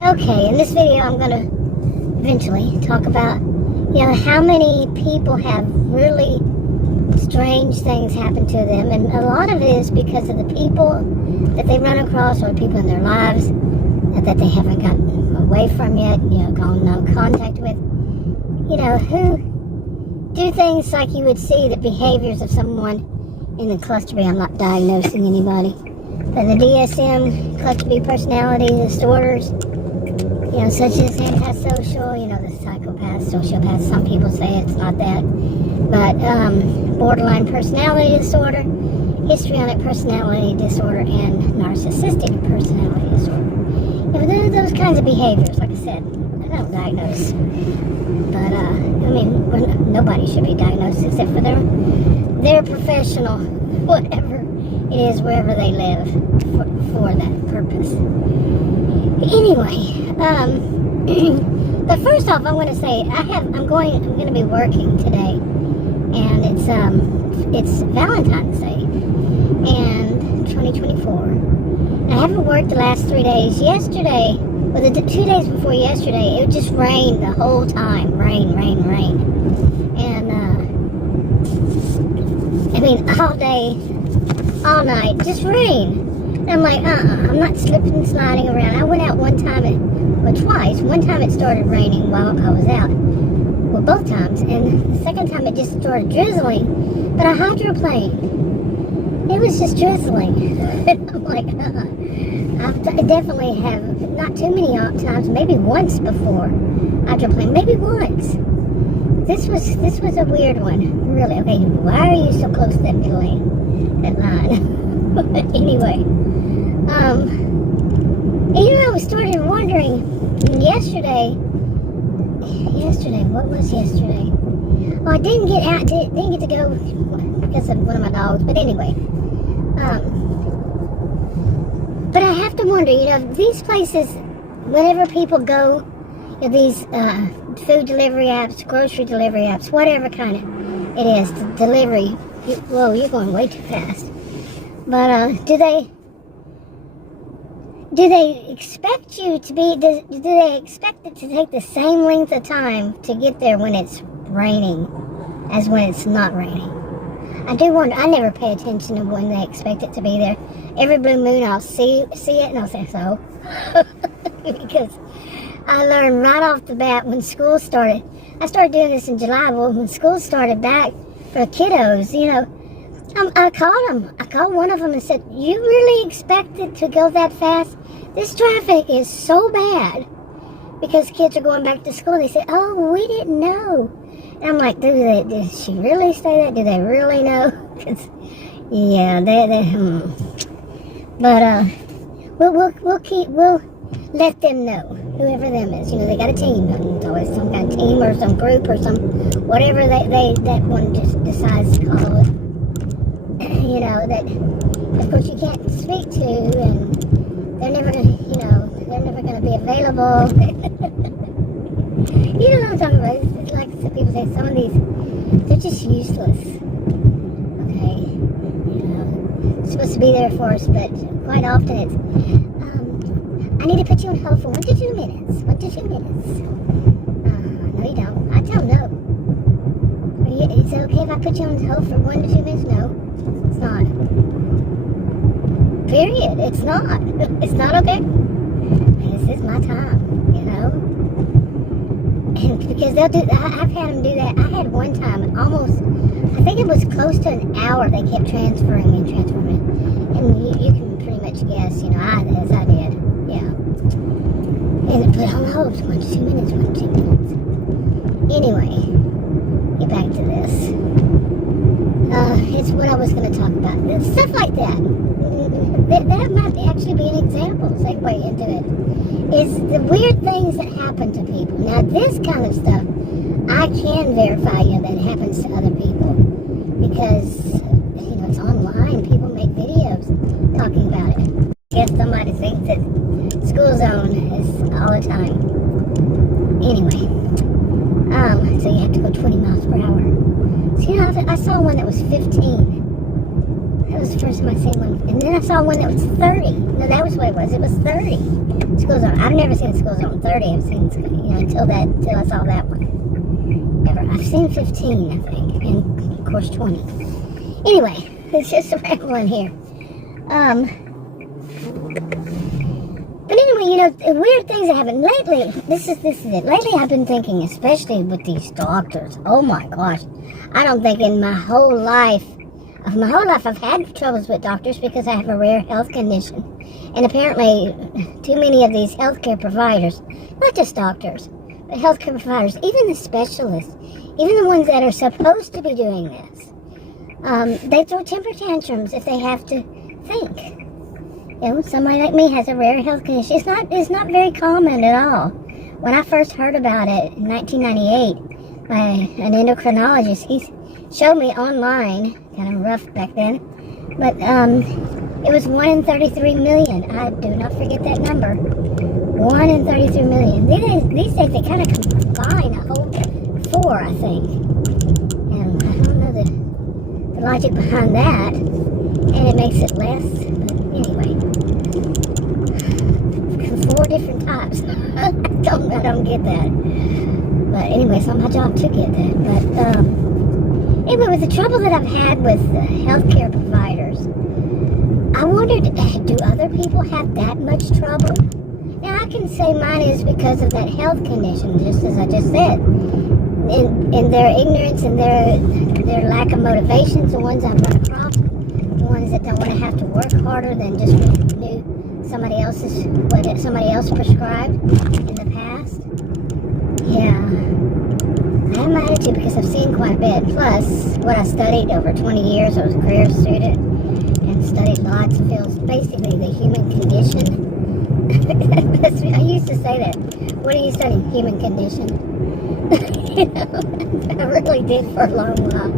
Okay, in this video I'm going to eventually talk about, how many people have really strange things happen to them, and a lot of it is because of the people that they run across or people in their lives that they haven't gotten away from yet, gone no contact with, who do things like you would see the behaviors of someone in the cluster B. I'm not diagnosing anybody, but the DSM, cluster B personality disorders, such as antisocial, the psychopaths, sociopaths, some people say it's not that, but borderline personality disorder, histrionic personality disorder, and narcissistic personality disorder. Those kinds of behaviors, like I said, I don't diagnose, but, nobody should be diagnosed except for their professional, whatever it is, wherever they live, for that purpose. Anyway, but first off, I want to say I'm going to be working today, and it's Valentine's Day, and 2024. I haven't worked the last 3 days. Yesterday, the 2 days before yesterday, it just rained the whole time. Rain, and all day, all night, just rain. I'm like, I'm not slipping and sliding around. I went out twice. One time it started raining while I was out. Well, both times. And the second time it just started drizzling. But I hydroplaned. It was just drizzling. I'm like, I definitely have, not too many times, maybe once before, hydroplaned. Maybe once. This was a weird one. Really. Okay, why are you so close to that line? Anyway. I started wondering yesterday, what was yesterday? Oh, I didn't get to go because of one of my dogs, but anyway. But I have to wonder, these places, whenever people go, these food delivery apps, grocery delivery apps, whatever kind of it is, delivery. Whoa, you're going way too fast. But do they expect you to be, do they expect it to take the same length of time to get there when it's raining as when it's not raining? I do wonder. I never pay attention to when they expect it to be there. Every blue moon I'll see it and I'll say so. Because I learned right off the bat when school started. I started doing this in July. Well, when school started back for kiddos, I called them. I called one of them and said, "You really expect it to go that fast? This traffic is so bad." Because kids are going back to school. They said, "Oh, we didn't know." And I'm like, did she really say that? Do they really know? Cause, yeah, But we'll let them know, whoever them is. They got a team. It's always some kind of team or some group or some whatever that one just decides to call it. That of course you can't speak to, and they're never gonna be available. You know what I'm talking about? It's like some people say, some of these, they're just useless. Okay, it's supposed to be there for us, but quite often it's, I need to put you on hold for 1 to 2 minutes. 1 to 2 minutes. No, you don't. I tell them no. Is it okay if I put you on hold for 1 to 2 minutes? No. It's not. Period. It's not. It's not okay. This is my time, And because they'll do, I've had them do that. I had one time, almost, I think it was close to an hour, they kept transferring me. And you can pretty much guess, as I did. Yeah. And put on hold for 1 to 2 minutes, 1 to 2 minutes. Anyway, get back to this. It's what I was going to talk about. Stuff like that. That might actually be an example, segue into it. It's the weird things that happen to people. Now, this kind of stuff, I can verify, that it happens to other people. Because, it's online. People make videos talking about it. I guess somebody thinks that school zone is all the time. Anyway. So you have to go 20 miles per hour. So, I saw one that was 15. It was the first time I seen one. And then I saw one that was 30. No, that was what it was. It was 30 school zone. I've never seen a school zone 30. I've seen, until I saw that one. Ever. I've seen 15, I think. And, of course, 20. Anyway, it's just a rambling here. But anyway, weird things that happen lately. This is it. Lately, I've been thinking, especially with these doctors. Oh my gosh, I don't think in my whole life I've had troubles with doctors because I have a rare health condition, and apparently, too many of these healthcare providers, not just doctors, but healthcare providers, even the specialists, even the ones that are supposed to be doing this, they throw temper tantrums if they have to think. Somebody like me has a rare health condition. It's not very common at all. When I first heard about it in 1998, by an endocrinologist, he showed me online, kind of rough back then, but it was 1 in 33 million. I do not forget that number. 1 in 33 million. These days they kind of combine a whole 4, I think. And I don't know the logic behind that, and it makes it less. Anyway, 4 different types. I don't get that. But anyway, it's not my job to get that. But anyway, with the trouble that I've had with healthcare providers, I wondered, do other people have that much trouble? Now, I can say mine is because of that health condition, just as I just said. In their ignorance and their lack of motivations, the ones I've run across, the ones that don't want to have to work harder than just do what somebody else prescribed in the past. Yeah, I have my attitude because I've seen quite a bit. Plus, what I studied over 20 years, I was a career student and studied lots of fields. Basically, the human condition. I used to say that. What are you studying? Human condition. I really did for a long while.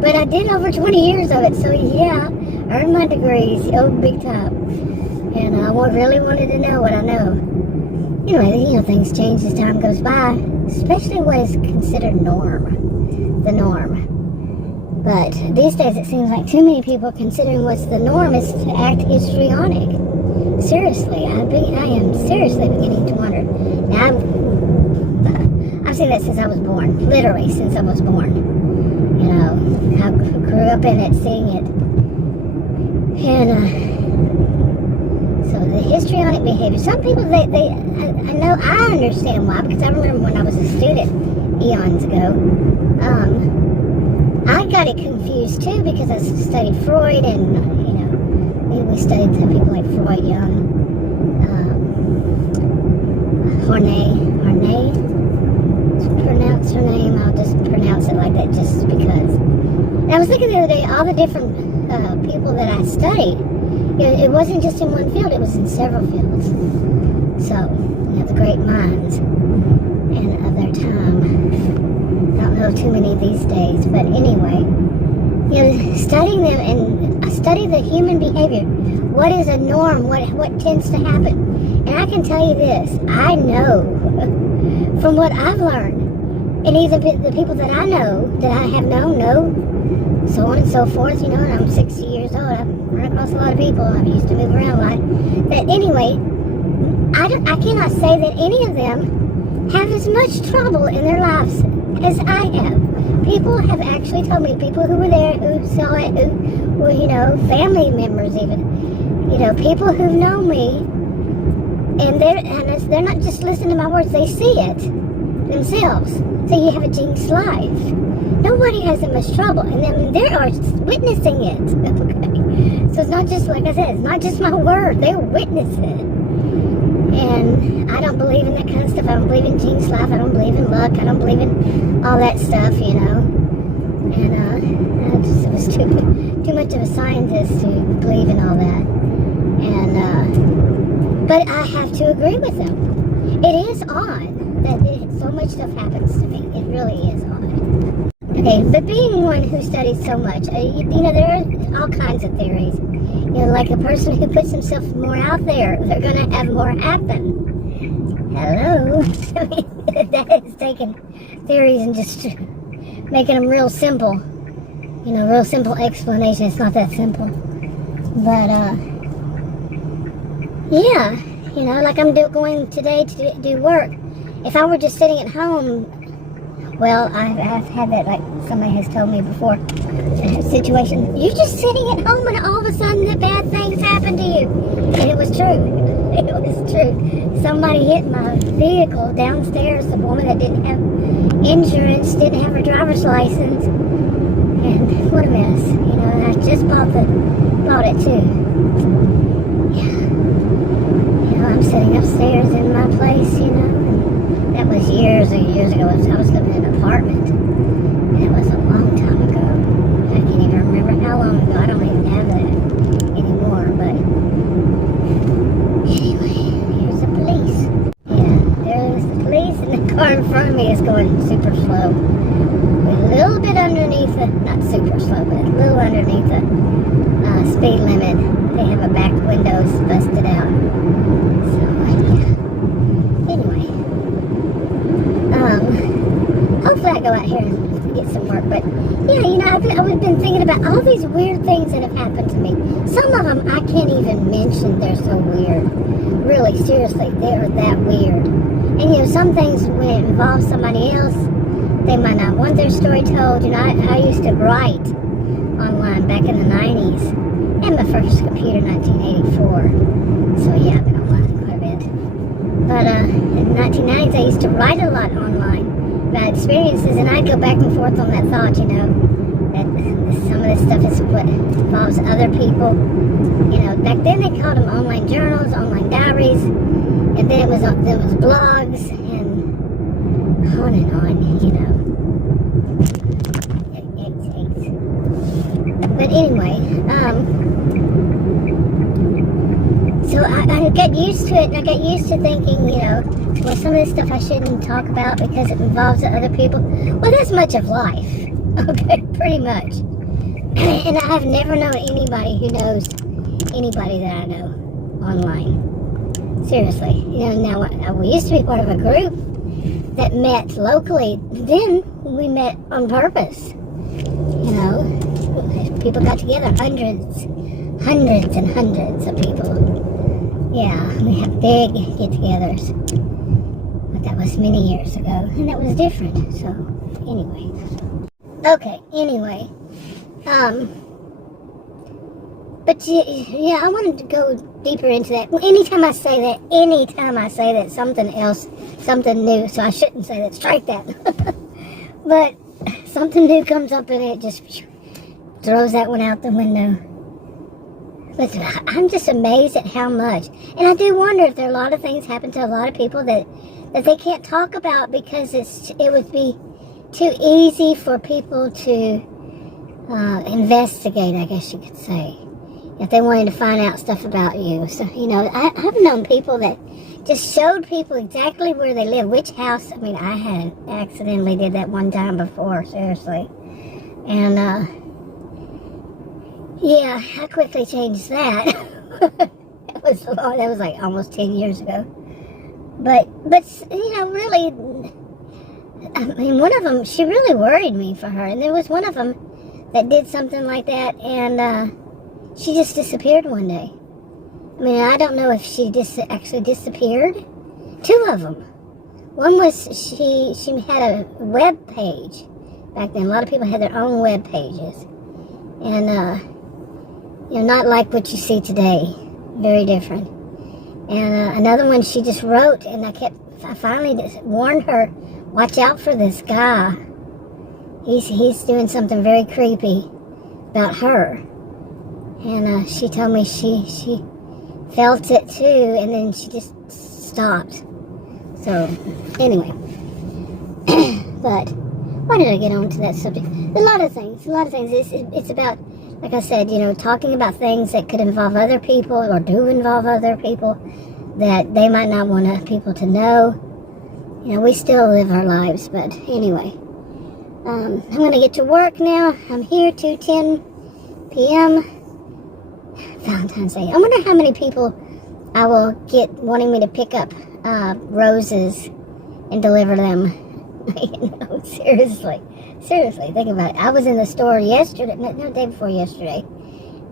But I did over 20 years of it, so yeah, earned my degrees, big time. And I really wanted to know what I know. Anyway, things change as time goes by, especially what is considered the norm. But these days it seems like too many people considering what's the norm is to act histrionic. Seriously, I am seriously beginning to wonder. Now, I've seen that since I was born, literally since I was born. I grew up in it, seeing it. And so the histrionic behavior, some people, I know, I understand why, because I remember when I was a student eons ago, I got it confused too, because I studied Freud, and, we studied some people like Freud, Jung, Horney, pronounce her name, I'll just pronounce it like that just because. And I was looking the other day, all the different people that I studied, it wasn't just in one field, it was in several fields. So, the great minds and of their time. I don't know too many these days, but anyway, studying them, and I study the human behavior. What is a norm? What tends to happen? And I can tell you this, I know from what I've learned, and even the people that I know, that I have known, know, so on and so forth, and I'm 60 years old, I've run across a lot of people, I used to move around a lot, that anyway, I cannot say that any of them have as much trouble in their lives as I have. People have actually told me, people who were there, who saw it, who were, family members even, people who've known me, and they're not just listening to my words, they see it themselves. So you have a jinxed life. Nobody has that much trouble, and they are witnessing it. Okay? So it's not just, like I said, it's not just my word, they're witnessing it. And I don't believe in that kind of stuff. I don't believe in jinxed life. I don't believe in luck. I don't believe in all that stuff, And I just was too much of a scientist to believe in all that. And but I have to agree with them. It is odd that so much stuff happens to me. It really is odd. Okay, but being one who studies so much, there are all kinds of theories. Like a person who puts himself more out there, they're going to have more happen. Hello? That is taking theories and just making them real simple. Real simple explanation. It's not that simple. But, yeah, you know, like I'm going today to do work. If I were just sitting at home, well, I've had that, like somebody has told me before, a situation, you're just sitting at home and all of a sudden the bad things happen to you. And it was true. It was true. Somebody hit my vehicle downstairs, a woman that didn't have insurance, didn't have her driver's license. And what a mess, you know, and I just bought it too. Yeah. You know, I'm sitting upstairs in my place, you know, and that was years and years ago. I was living in an apartment. And it was a long time ago. I can't even remember how long ago. I don't even have that anymore, but anyway, here's the police. Yeah, there's the police, and the car in front of me is going super slow. A little bit underneath the, not super slow, but a little underneath the speed limit. They have a back windows busted out. So, yeah. Anyway. Hopefully I go out here and get some work. But, yeah, you know, I've been thinking about all these weird things that have happened to me. Some of them I can't even mention. They're so weird. Really, seriously, they're that weird. And, you know, some things, when it involves somebody else, they might not want their story told. You know, I used to write online back in the 90s. And my first computer, 1984. So, yeah, I've been online quite a bit. But in the 1990s, I used to write a lot online about experiences. And I'd go back and forth on that thought, you know, that some of this stuff is what involves other people. You know, back then they called them online journals, online diaries. And then there was blogs and on, you know. But anyway, so I got used to it, and I got used to thinking, you know, well, some of this stuff I shouldn't talk about because it involves other people. Well, that's much of life, okay, pretty much. And I've never known anybody who knows anybody that I know online. Seriously, you know, now we used to be part of a group that met locally. Then we met on purpose, you know. People got together, hundreds and hundreds of people. Yeah, we had big get-togethers. But that was many years ago, and that was different. So, anyway. Okay, anyway. But yeah, I wanted to go deeper into that. Anytime I say that, something new, so I shouldn't say that, strike that. But something new comes up and it just throws that one out the window. But I'm just amazed at how much. And I do wonder if there are a lot of things happen to a lot of people that they can't talk about because it would be too easy for people to investigate, I guess you could say, if they wanted to find out stuff about you. So, you know, I've known people that just showed people exactly where they live, which house. I mean, I had accidentally did that one time before, seriously. And, yeah, I quickly changed that. That was like almost 10 years ago. But you know, really, I mean, one of them, she really worried me for her. And there was one of them that did something like that, and she just disappeared one day. I mean, I don't know if she actually disappeared. Two of them. One was she had a web page back then. A lot of people had their own web pages. And, you know, not like what you see today. Very different. And another one, she just wrote, and I finally just warned her, watch out for this guy. He's doing something very creepy about her. And she told me she felt it too, and then she just stopped. So, anyway. But why did I get on to that subject? A lot of things. It's about, like I said, you know, talking about things that could involve other people or do involve other people that they might not want people to know. You know, we still live our lives, but anyway. I'm going to get to work now. I'm here 2:10 p.m. Valentine's Day. I wonder how many people I will get wanting me to pick up roses and deliver them. You know, seriously, think about it. I was in the store yesterday, no, day before yesterday,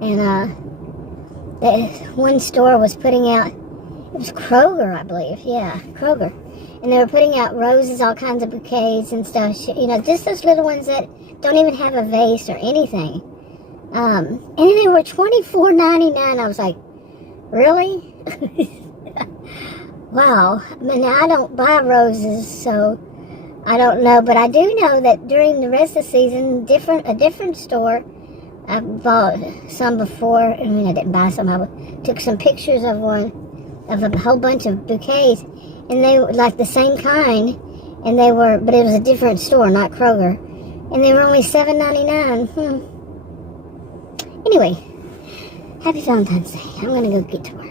and one store was putting out, it was Kroger, I believe. Yeah, Kroger. And they were putting out roses, all kinds of bouquets and stuff. You know, just those little ones that don't even have a vase or anything. And they were $24.99. I was like, really? Wow. I mean, I don't buy roses, so I don't know. But I do know that during the rest of the season, a different store, I bought some before. I mean, I didn't buy some. I took some pictures of a whole bunch of bouquets, and they were like the same kind, and but it was a different store, not Kroger, and they were only $7.99. Anyway, happy Valentine's Day. I'm gonna go get to work.